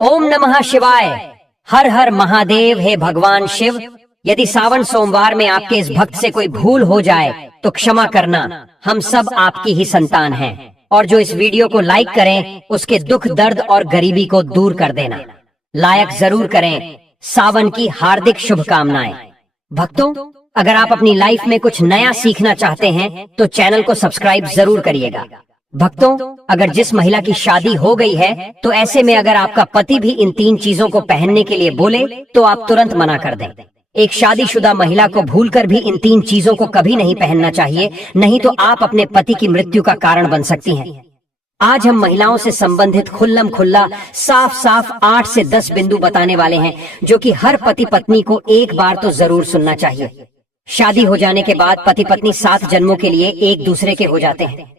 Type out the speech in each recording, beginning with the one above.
ओम नमः शिवाय। हर हर महादेव। हे भगवान शिव, यदि सावन सोमवार में आपके इस भक्त से कोई भूल हो जाए तो क्षमा करना। हम सब आपकी ही संतान हैं। और जो इस वीडियो को लाइक करें उसके दुख दर्द और गरीबी को दूर कर देना। लाइक जरूर करें। सावन की हार्दिक शुभकामनाएं। भक्तों, अगर आप अपनी लाइफ में कुछ नया सीखना चाहते हैं तो चैनल को सब्सक्राइब जरूर करिएगा। भक्तों, अगर जिस महिला की शादी हो गई है तो ऐसे में अगर आपका पति भी इन 3 चीजों को पहनने के लिए बोले तो आप तुरंत मना कर दें। एक शादीशुदा महिला को भूलकर भी इन 3 चीजों को कभी नहीं पहनना चाहिए, नहीं तो आप अपने पति की मृत्यु का कारण बन सकती हैं। आज हम महिलाओं से संबंधित खुल्लम खुल्ला साफ साफ 8 से 10 बिंदु बताने वाले हैं जो कि हर पति पत्नी को एक बार तो जरूर सुनना चाहिए। शादी हो जाने के बाद पति पत्नी 7 जन्मों के लिए एक दूसरे के हो जाते हैं।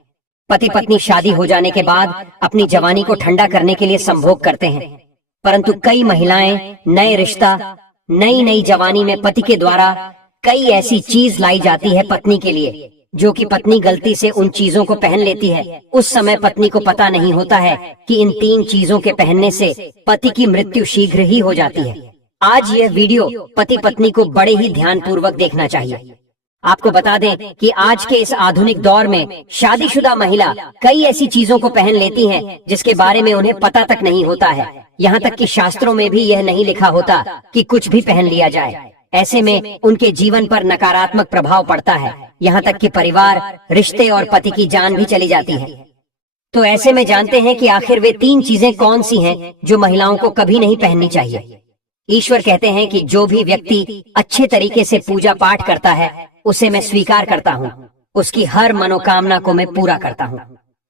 पति पत्नी शादी हो जाने के बाद अपनी जवानी को ठंडा करने के लिए संभोग करते हैं, परंतु कई महिलाएं नए रिश्ता, नई नई जवानी में पति के द्वारा कई ऐसी चीज लाई जाती है पत्नी के लिए जो कि पत्नी गलती से उन चीजों को पहन लेती है। उस समय पत्नी को पता नहीं होता है कि इन 3 चीजों के पहनने से पति की मृत्यु शीघ्र ही हो जाती है। आज यह वीडियो पति पत्नी को बड़े ही ध्यानपूर्वक देखना चाहिए। आपको बता दें कि आज के इस आधुनिक दौर में शादीशुदा महिला कई ऐसी चीजों को पहन लेती हैं जिसके बारे में उन्हें पता तक नहीं होता है। यहाँ तक कि शास्त्रों में भी यह नहीं लिखा होता कि कुछ भी पहन लिया जाए। ऐसे में उनके जीवन पर नकारात्मक प्रभाव पड़ता है। यहाँ तक कि परिवार, रिश्ते और पति की जान भी चली जाती है। तो ऐसे में जानते हैं कि आखिर वे 3 चीजें कौन सी हैं जो महिलाओं को कभी नहीं पहननी चाहिए। ईश्वर कहते हैं कि जो भी व्यक्ति अच्छे तरीके से पूजा पाठ करता है उसे मैं स्वीकार करता हूँ, उसकी हर मनोकामना को मैं पूरा करता हूँ।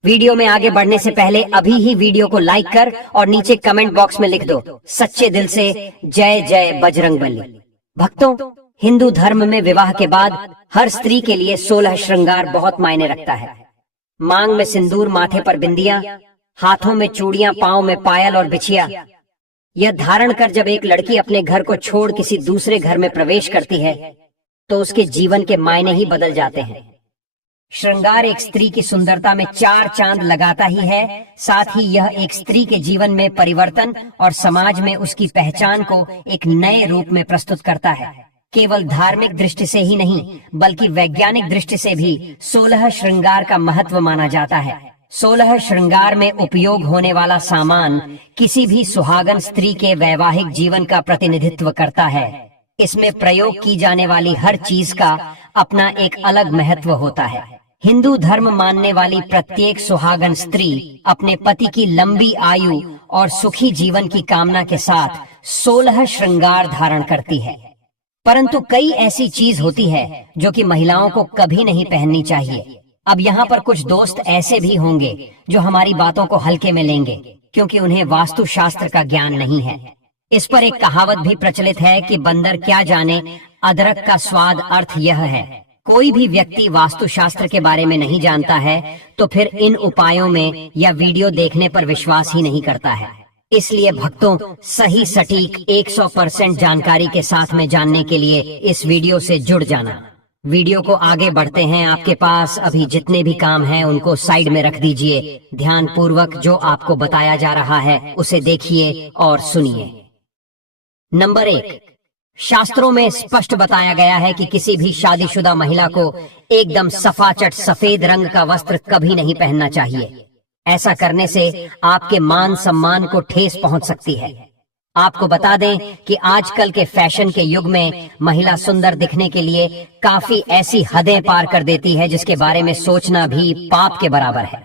वीडियो में आगे बढ़ने से पहले अभी ही वीडियो को लाइक कर और नीचे कमेंट बॉक्स में लिख दो सच्चे दिल से जय जय बजरंगबली। भक्तों, हिंदू धर्म में विवाह के बाद हर स्त्री के लिए 16 श्रृंगार बहुत मायने रखता है। मांग में सिंदूर, माथे पर बिंदियां, हाथों में चूड़ियां, पांव में पायल और बिछिया। यह धारण कर जब एक लड़की अपने घर को छोड़ किसी दूसरे घर में प्रवेश करती है तो उसके जीवन के मायने ही बदल जाते हैं। श्रृंगार एक स्त्री की सुंदरता में 4 चांद लगाता ही है, साथ ही यह एक स्त्री के जीवन में परिवर्तन और समाज में उसकी पहचान को एक नए रूप में प्रस्तुत करता है। केवल धार्मिक दृष्टि से ही नहीं बल्कि वैज्ञानिक दृष्टि से भी 16 श्रृंगार का महत्व माना जाता है। 16 श्रृंगार में उपयोग होने वाला सामान किसी भी सुहागन स्त्री के वैवाहिक जीवन का प्रतिनिधित्व करता है। इसमें प्रयोग की जाने वाली हर चीज का अपना एक अलग महत्व होता है। हिंदू धर्म मानने वाली प्रत्येक सुहागन स्त्री अपने पति की लंबी आयु और सुखी जीवन की कामना के साथ 16 श्रृंगार धारण करती है। परंतु कई ऐसी चीज होती है जो कि महिलाओं को कभी नहीं पहननी चाहिए। अब यहाँ पर कुछ दोस्त ऐसे भी होंगे जो हमारी बातों को हल्के में लेंगे क्योंकि उन्हें वास्तु शास्त्र का ज्ञान नहीं है। इस पर एक कहावत भी प्रचलित है कि बंदर क्या जाने अदरक का स्वाद। अर्थ यह है, कोई भी व्यक्ति वास्तुशास्त्र के बारे में नहीं जानता है तो फिर इन उपायों में या वीडियो देखने पर विश्वास ही नहीं करता है। इसलिए भक्तों, सही सटीक 100% जानकारी के साथ में जानने के लिए इस वीडियो से जुड़ जाना। वीडियो को आगे बढ़ते हैं। आपके पास अभी जितने भी काम हैं उनको साइड में रख दीजिए। ध्यान पूर्वक जो आपको बताया जा रहा है उसे देखिए और सुनिए। नंबर 1, शास्त्रों में स्पष्ट बताया गया है कि किसी भी शादीशुदा महिला को एकदम सफाचट सफेद रंग का वस्त्र कभी नहीं पहनना चाहिए। ऐसा करने से आपके मान सम्मान को ठेस पहुंच सकती है। आपको बता दें कि आजकल के फैशन के युग में महिला सुंदर दिखने के लिए काफी ऐसी हदें पार कर देती है जिसके बारे में सोचना भी पाप के बराबर है।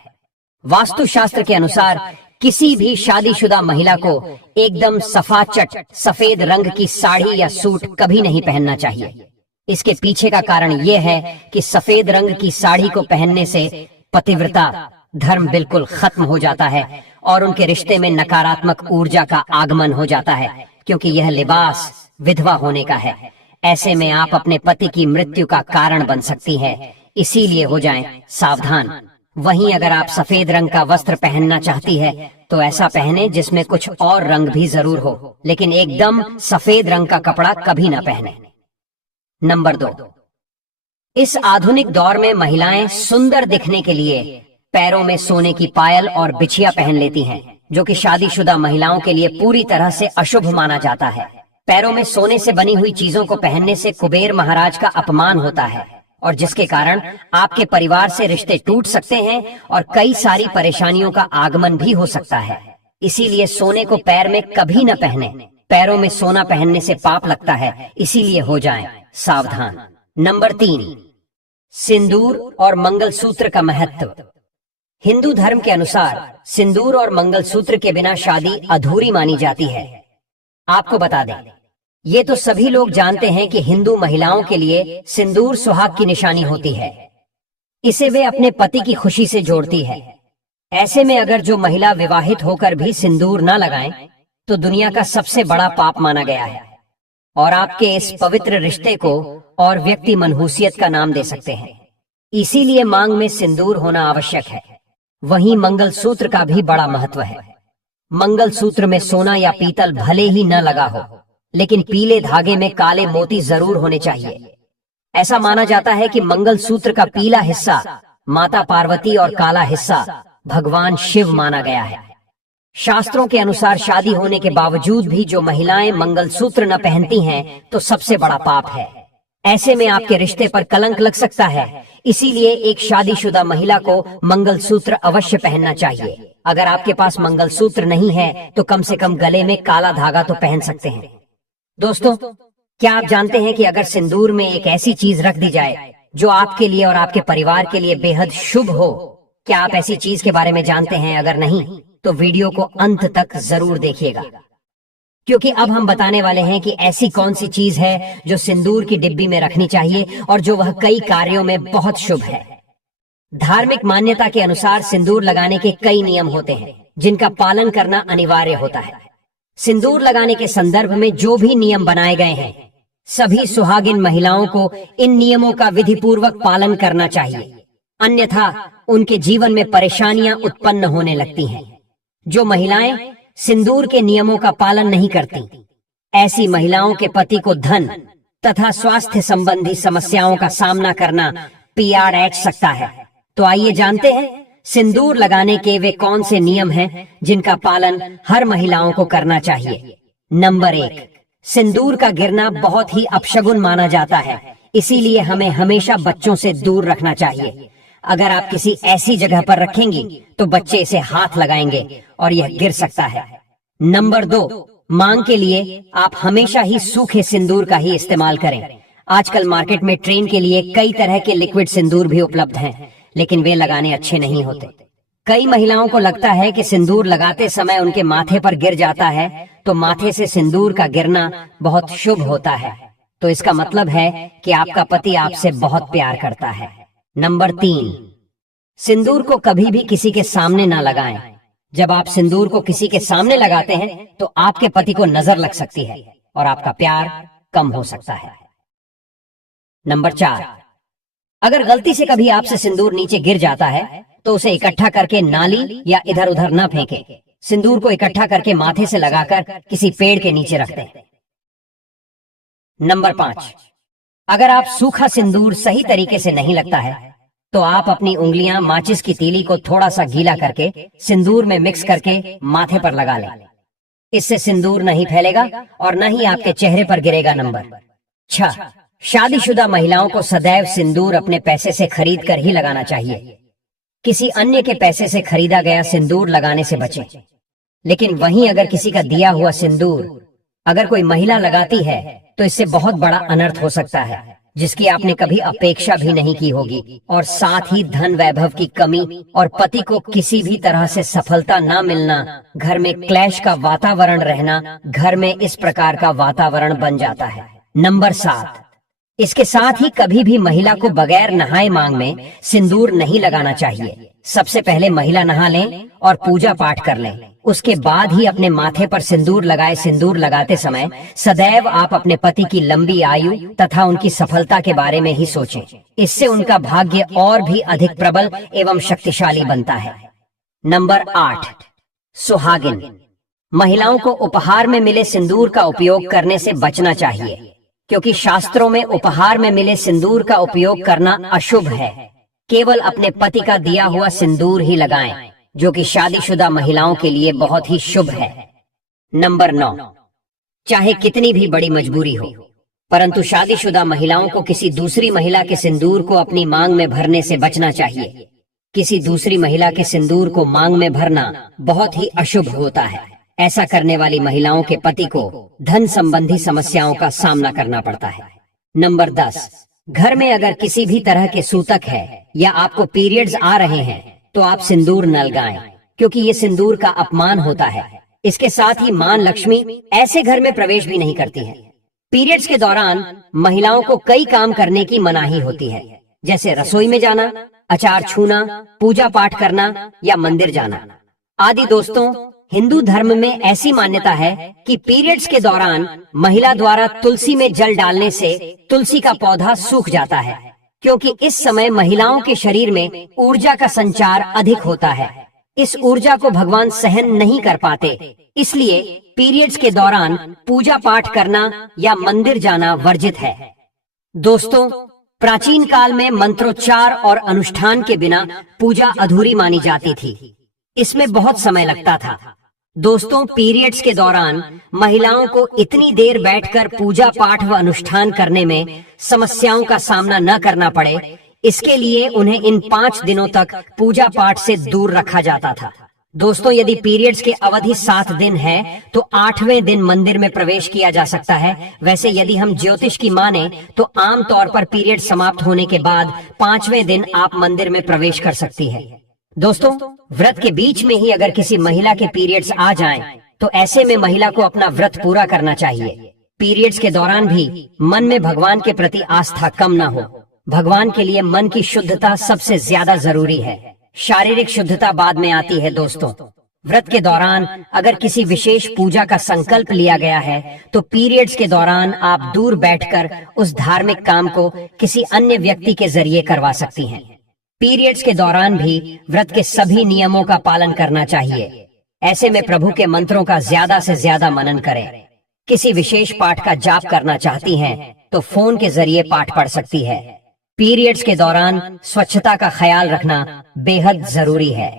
वास्तुशास्त्र के अनुसार किसी भी शादीशुदा महिला को एकदम सफाचट सफेद रंग की साड़ी या सूट कभी नहीं पहनना चाहिए। इसके पीछे का कारण यह है कि सफेद रंग की साड़ी को पहनने से पतिव्रता धर्म बिल्कुल खत्म हो जाता है और उनके रिश्ते में नकारात्मक ऊर्जा का आगमन हो जाता है, क्योंकि यह लिबास विधवा होने का है। ऐसे में आप अपने पति की मृत्यु का कारण बन सकती है। इसीलिए हो जाएं सावधान। वहीं अगर आप सफेद रंग का वस्त्र पहनना चाहती है तो ऐसा पहने जिसमें कुछ और रंग भी जरूर हो, लेकिन एकदम सफेद रंग का कपड़ा कभी ना पहने। नंबर 2, इस आधुनिक दौर में महिलाएं सुंदर दिखने के लिए पैरों में सोने की पायल और बिछिया पहन लेती हैं। जो कि शादीशुदा महिलाओं के लिए पूरी तरह से अशुभ माना जाता है। पैरों में सोने से बनी हुई चीजों को पहनने से कुबेर महाराज का अपमान होता है और जिसके कारण आपके परिवार से रिश्ते टूट सकते हैं और कई सारी परेशानियों का आगमन भी हो सकता है। इसीलिए सोने को पैर में कभी न पहने। पैरों में सोना पहनने से पाप लगता है, इसीलिए हो जाएं सावधान। नंबर 3, सिंदूर और मंगलसूत्र का महत्व। हिंदू धर्म के अनुसार सिंदूर और मंगलसूत्र के बिना शादी अधूरी मानी जाती है। आपको बता दें, ये तो सभी लोग जानते हैं कि हिंदू महिलाओं के लिए सिंदूर सुहाग की निशानी होती है। इसे वे अपने पति की खुशी से जोड़ती है। ऐसे में अगर जो महिला विवाहित होकर भी सिंदूर न लगाएं, तो दुनिया का सबसे बड़ा पाप माना गया है और आपके इस पवित्र रिश्ते को और व्यक्ति मनहूसियत का नाम दे सकते हैं। इसीलिए मांग में सिंदूर होना आवश्यक है। वहीं मंगलसूत्र का भी बड़ा महत्व है। मंगलसूत्र में सोना या पीतल भले ही न लगा हो, लेकिन पीले धागे में काले मोती जरूर होने चाहिए। ऐसा माना जाता है कि मंगलसूत्र का पीला हिस्सा माता पार्वती और काला हिस्सा भगवान शिव माना गया है। शास्त्रों के अनुसार शादी होने के बावजूद भी जो महिलाएं मंगलसूत्र न पहनती हैं, तो सबसे बड़ा पाप है। ऐसे में आपके रिश्ते पर कलंक लग सकता है। इसीलिए एक शादीशुदा महिला को मंगलसूत्र अवश्य पहनना चाहिए। अगर आपके पास मंगलसूत्र नहीं है तो कम से कम गले में काला धागा तो पहन सकते हैं। दोस्तों, क्या आप जानते हैं कि अगर सिंदूर में एक ऐसी चीज रख दी जाए जो आपके लिए और आपके परिवार के लिए बेहद शुभ हो? क्या आप ऐसी चीज के बारे में जानते हैं? अगर नहीं तो वीडियो को अंत तक जरूर देखिएगा, क्योंकि अब हम बताने वाले हैं कि ऐसी कौन सी चीज है जो सिंदूर की डिब्बी में रखनी चाहिए और जो वह कई कार्यों में बहुत शुभ है। धार्मिक मान्यता के अनुसार सिंदूर लगाने के कई नियम होते हैं जिनका पालन करना अनिवार्य होता है। सिंदूर लगाने के संदर्भ में जो भी नियम बनाए गए हैं, सभी सुहागिन महिलाओं को इन नियमों का विधिपूर्वक पालन करना चाहिए, अन्यथा उनके जीवन में परेशानियां उत्पन्न होने लगती हैं। जो महिलाएं सिंदूर के नियमों का पालन नहीं करती, ऐसी महिलाओं के पति को धन तथा स्वास्थ्य संबंधी समस्याओं का सामना करना पड़ सकता है। तो आइए जानते हैं सिंदूर लगाने के वे कौन से नियम हैं जिनका पालन हर महिलाओं को करना चाहिए। नंबर 1, सिंदूर का गिरना बहुत ही अपशगुन माना जाता है, इसीलिए हमें हमेशा बच्चों से दूर रखना चाहिए। अगर आप किसी ऐसी जगह पर रखेंगी तो बच्चे इसे हाथ लगाएंगे और यह गिर सकता है। नंबर 2, मांग के लिए आप हमेशा ही सूखे सिंदूर का ही इस्तेमाल करें। आजकल मार्केट में ट्रेन के लिए कई तरह के लिक्विड सिंदूर भी उपलब्ध हैं, लेकिन वे लगाने अच्छे नहीं होते। कई महिलाओं को लगता है कि सिंदूर लगाते समय उनके माथे पर गिर जाता है, तो माथे से सिंदूर का गिरना बहुत शुभ होता है। तो इसका मतलब है कि आपका पति आपसे बहुत प्यार करता है। नंबर 3, सिंदूर को कभी भी किसी के सामने ना लगाएं। जब आप सिंदूर को किसी के सामने लगाते हैं तो आपके पति को नजर लग सकती है और आपका प्यार कम हो सकता है। नंबर 4, अगर गलती से कभी आपसे सिंदूर नीचे गिर जाता है तो उसे इकट्ठा करके नाली या इधर उधर न फेंकें। सिंदूर को इकट्ठा करके माथे से लगाकर किसी पेड़ के नीचे रख दें। नंबर 5, अगर आप सूखा सिंदूर सही तरीके से नहीं लगता है तो आप अपनी उंगलियां माचिस की तीली को थोड़ा सा गीला करके सिंदूर में मिक्स करके माथे पर लगा लें। इससे सिंदूर नहीं फैलेगा और न ही आपके चेहरे पर गिरेगा। नंबर 6, शादीशुदा महिलाओं को सदैव सिंदूर अपने पैसे से खरीद कर ही लगाना चाहिए। किसी अन्य के पैसे से खरीदा गया सिंदूर लगाने से बचें। लेकिन वहीं अगर किसी का दिया हुआ सिंदूर अगर कोई महिला लगाती है तो इससे बहुत बड़ा अनर्थ हो सकता है, जिसकी आपने कभी अपेक्षा भी नहीं की होगी, और साथ ही धन वैभव की कमी और पति को किसी भी तरह से सफलता ना मिलना, घर में क्लेश का वातावरण रहना, घर में इस प्रकार का वातावरण बन जाता है। नंबर 7, इसके साथ ही कभी भी महिला को बगैर नहाए मांग में सिंदूर नहीं लगाना चाहिए। सबसे पहले महिला नहा लें और पूजा पाठ कर लें, उसके बाद ही अपने माथे पर सिंदूर लगाए। सिंदूर लगाते समय सदैव आप अपने पति की लंबी आयु तथा उनकी सफलता के बारे में ही सोचें। इससे उनका भाग्य और भी अधिक प्रबल एवं शक्तिशाली बनता है। नंबर 8, सुहागिन महिलाओं को उपहार में मिले सिंदूर का उपयोग करने से बचना चाहिए, क्योंकि शास्त्रों में उपहार में मिले सिंदूर का उपयोग करना अशुभ है। केवल अपने पति का दिया हुआ सिंदूर ही लगाएं। जो कि शादीशुदा महिलाओं के लिए बहुत ही शुभ है। नंबर 9, चाहे कितनी भी बड़ी मजबूरी हो, परंतु शादीशुदा महिलाओं को किसी दूसरी महिला के सिंदूर को अपनी मांग में भरने से बचना चाहिए। किसी दूसरी महिला के सिंदूर को मांग में भरना बहुत ही अशुभ होता है। ऐसा करने वाली महिलाओं के पति को धन संबंधी समस्याओं का सामना करना पड़ता है। नंबर 10, घर में अगर किसी भी तरह के सूतक है या आपको पीरियड्स आ रहे हैं तो आप सिंदूर न लगाएं, क्योंकि ये सिंदूर का अपमान होता है। इसके साथ ही मां लक्ष्मी ऐसे घर में प्रवेश भी नहीं करती है। पीरियड्स के दौरान महिलाओं को कई काम करने की मनाही होती है, जैसे रसोई में जाना, अचार छूना, पूजा पाठ करना या मंदिर जाना आदि। दोस्तों, हिंदू धर्म में ऐसी मान्यता है कि पीरियड्स के दौरान महिला द्वारा तुलसी में जल डालने से तुलसी का पौधा सूख जाता है, क्योंकि इस समय महिलाओं के शरीर में ऊर्जा का संचार अधिक होता है। इस ऊर्जा को भगवान सहन नहीं कर पाते, इसलिए पीरियड्स के दौरान पूजा पाठ करना या मंदिर जाना वर्जित है। दोस्तों, प्राचीन काल में मंत्रोच्चार और अनुष्ठान के बिना पूजा अधूरी मानी जाती थी। इसमें बहुत समय लगता था। दोस्तों, पीरियड्स के दौरान महिलाओं को इतनी देर बैठकर पूजा पाठ व अनुष्ठान करने में समस्याओं का सामना न करना पड़े, इसके लिए उन्हें इन 5 दिनों तक पूजा पाठ से दूर रखा जाता था। दोस्तों, यदि पीरियड्स की अवधि 7 दिन है तो 8वें दिन मंदिर में प्रवेश किया जा सकता है। वैसे यदि हम ज्योतिष की माने तो आम तौर पर पीरियड समाप्त होने के बाद 5वें दिन आप मंदिर में प्रवेश कर सकती है। दोस्तों, व्रत के बीच में ही अगर किसी महिला के पीरियड्स आ जाएं, तो ऐसे में महिला को अपना व्रत पूरा करना चाहिए। पीरियड्स के दौरान भी मन में भगवान के प्रति आस्था कम ना हो। भगवान के लिए मन की शुद्धता सबसे ज्यादा जरूरी है। शारीरिक शुद्धता बाद में आती है। दोस्तों, व्रत के दौरान अगर किसी विशेष पूजा का संकल्प लिया गया है तो पीरियड्स के दौरान आप दूर बैठकर उस धार्मिक काम को किसी अन्य व्यक्ति के जरिए करवा सकती हैं। पीरियड्स के दौरान भी व्रत के सभी नियमों का पालन करना चाहिए। ऐसे में प्रभु के मंत्रों का ज्यादा से ज्यादा मनन करें। किसी विशेष पाठ का जाप करना चाहती हैं तो फोन के जरिए पाठ पढ़ सकती है। पीरियड्स के दौरान स्वच्छता का ख्याल रखना बेहद जरूरी है।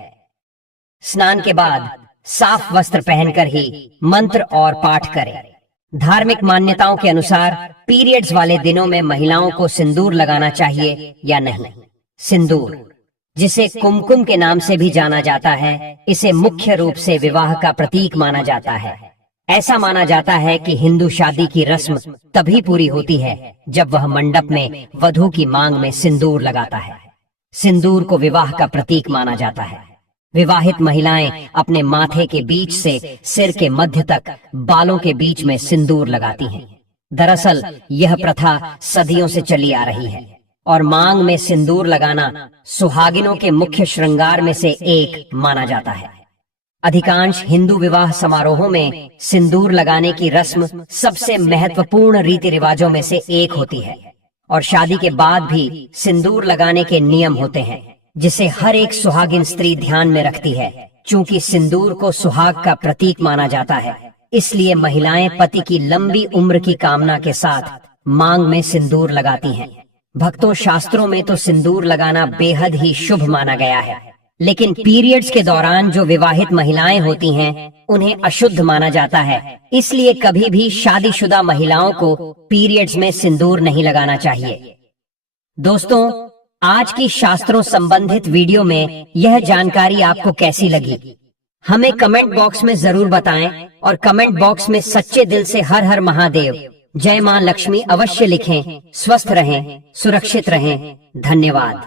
स्नान के बाद साफ वस्त्र पहनकर ही मंत्र और पाठ करें। धार्मिक मान्यताओं के अनुसार पीरियड्स वाले दिनों में महिलाओं को सिंदूर लगाना चाहिए या नहीं। सिंदूर, जिसे कुमकुम के नाम से भी जाना जाता है, इसे मुख्य रूप से विवाह का प्रतीक माना जाता है। ऐसा माना जाता है कि हिंदू शादी की रस्म तभी पूरी होती है जब वह मंडप में वधू की मांग में सिंदूर लगाता है। सिंदूर को विवाह का प्रतीक माना जाता है। विवाहित महिलाएं अपने माथे के बीच से सिर के मध्य तक बालों के बीच में सिंदूर लगाती हैं। दरअसल यह प्रथा सदियों से चली आ रही है और मांग में सिंदूर लगाना सुहागिनों के मुख्य श्रृंगार में से एक माना जाता है। अधिकांश हिंदू विवाह समारोहों में सिंदूर लगाने की रस्म सबसे महत्वपूर्ण रीति रिवाजों में से एक होती है और शादी के बाद भी सिंदूर लगाने के नियम होते हैं, जिसे हर एक सुहागिन स्त्री ध्यान में रखती है। चूंकि सिंदूर को सुहाग का प्रतीक माना जाता है, इसलिए महिलाएं पति की लंबी उम्र की कामना के साथ मांग में सिंदूर लगाती हैं। भक्तों, शास्त्रों में तो सिंदूर लगाना बेहद ही शुभ माना गया है, लेकिन पीरियड्स के दौरान जो विवाहित महिलाएं होती हैं, उन्हें अशुद्ध माना जाता है। इसलिए कभी भी शादीशुदा महिलाओं को पीरियड्स में सिंदूर नहीं लगाना चाहिए। दोस्तों, आज की शास्त्रों संबंधित वीडियो में यह जानकारी आपको कैसी लगी, हमें कमेंट बॉक्स में जरूर बताएं और कमेंट बॉक्स में सच्चे दिल से हर हर महादेव, जय मां लक्ष्मी अवश्य लिखें। स्वस्थ रहें, सुरक्षित रहें। धन्यवाद।